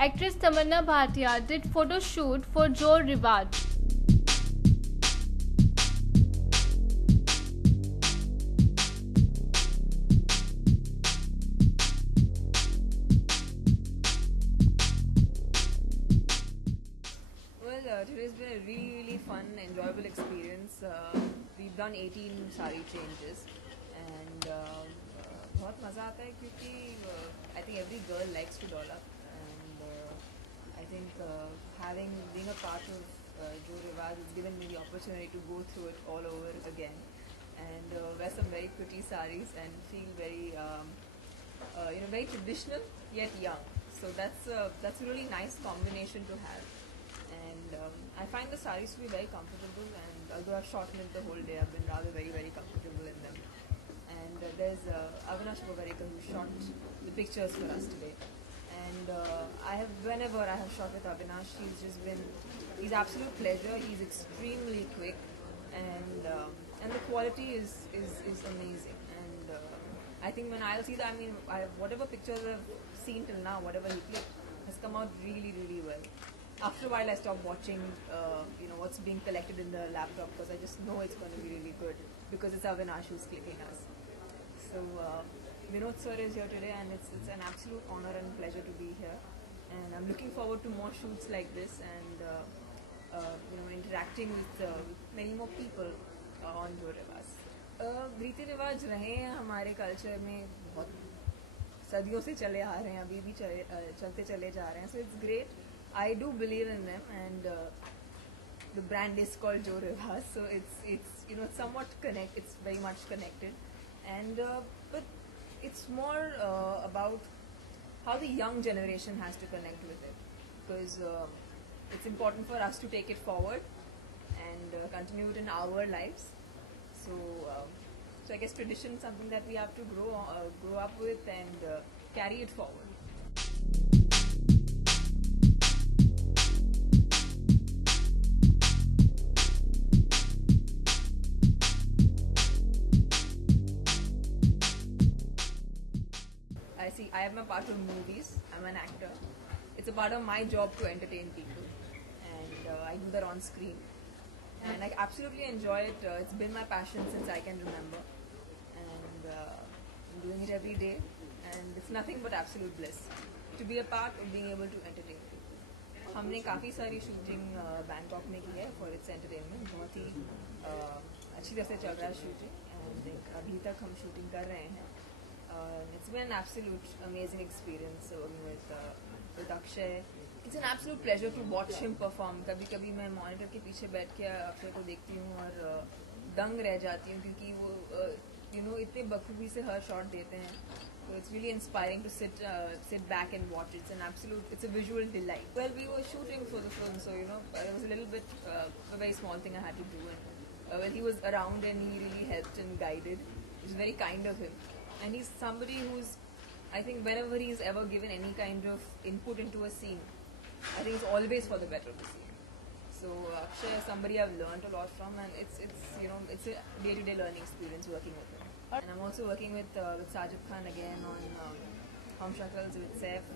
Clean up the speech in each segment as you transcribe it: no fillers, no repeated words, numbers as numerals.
Actress Tamanna Bhatia did photo shoot for Joe Rivard. Today's been a really fun, enjoyable experience. We've done 18 sari changes and बहुत मज़ा आता है क्योंकि I think every girl likes to doll up and I think being a part of Joe Rivard has given me the opportunity to go through it all over again and wear some very pretty saris and feel very very traditional yet young. So that's a really nice combination to have. And I find the saris to be very comfortable, and although I've shot them the whole day, I've been rather very, very comfortable in them. And there's Avinash Pogarikar who shot the pictures for us today. And whenever I have shot with Avinash, he's absolute pleasure. He's extremely quick, and the quality is amazing. And I think when I'll see that, whatever pictures I've seen till now, whatever he clicked, has come out really, really well. After a while I stopped watching what's being collected in the laptop because I just know it's going to be really good because it's Avinash who's clicking us. So Vinod sir is here today and it's an absolute honor and pleasure to be here, and I'm looking forward to more shoots like this and interacting with many more people on Joe Rivard. रीति रिवाज रहे हैं हमारे culture में, बहुत सदियों से चले आ रहे हैं, अभी भी चलते चले जा रहे हैं. So it's great. I do believe in them, and the brand is called Joe Rivard, so it's somewhat it's very much connected, and but it's more about how the young generation has to connect with it, because it's important for us to take it forward and continue it in our lives. So I guess tradition is something that we have to grow up with and carry it forward. I have my part of movies. I'm an actor. It's a part of my job to entertain people, and I do that on screen. And I absolutely enjoy it. It's been my passion since I can remember, and I'm doing it every day. And it's nothing but absolute bliss to be a part of being able to entertain people. हमने काफ़ी सारी shooting Bangkok में की है for its entertainment. बहुत ही अच्छी तरह से चल रहा है शूटिंग, and अभी तक हम शूटिंग कर रहे हैं. It's been an absolute amazing experience with Akshay. It's an absolute pleasure to watch him perform. कभी-कभी मैं मॉनिटर के पीछे बैठ के अक्षय को देखती हूँ और दंग रह जाती हूँ क्योंकि वो इतने बखूबी से हर शॉट देते हैं. So it's really inspiring to sit back and watch. It's a visual delight. Well, we were shooting for the film, so it was a little bit a very small thing I had to do. And he was around and he really helped and guided. It was very kind of him. And he's somebody who's, I think whenever he's ever given any kind of input into a scene, I think it's always for the better of the scene. So Akshay is somebody I've learned a lot from, and it's a day-to-day learning experience working with him. And I'm also working with Sajid Khan again on Hum Shakals with Saif.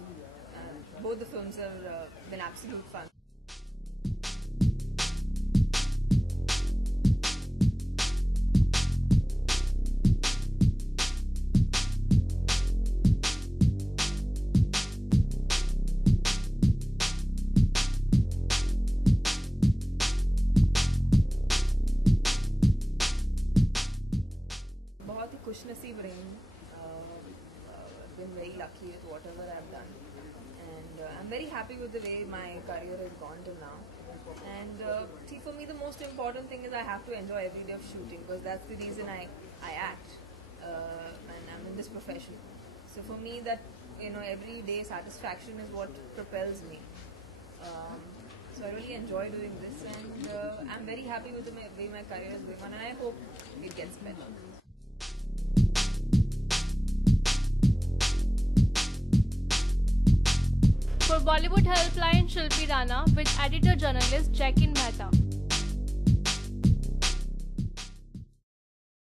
Both the films have been absolute fun. खुशनसीब रही. Been very lucky with whatever I've done, and I'm very happy with the way my career has gone till now. And see, for me the most important thing is I have to enjoy every day of shooting, because that's the reason I act and I'm in this profession. So for me that every day satisfaction is what propels me. So I really enjoy doing this, and I'm very happy with the way my career is going on, and I hope it gets better. For Bollywood Helpline, Shilpi Rana with editor-journalist Jacqueline Mehta.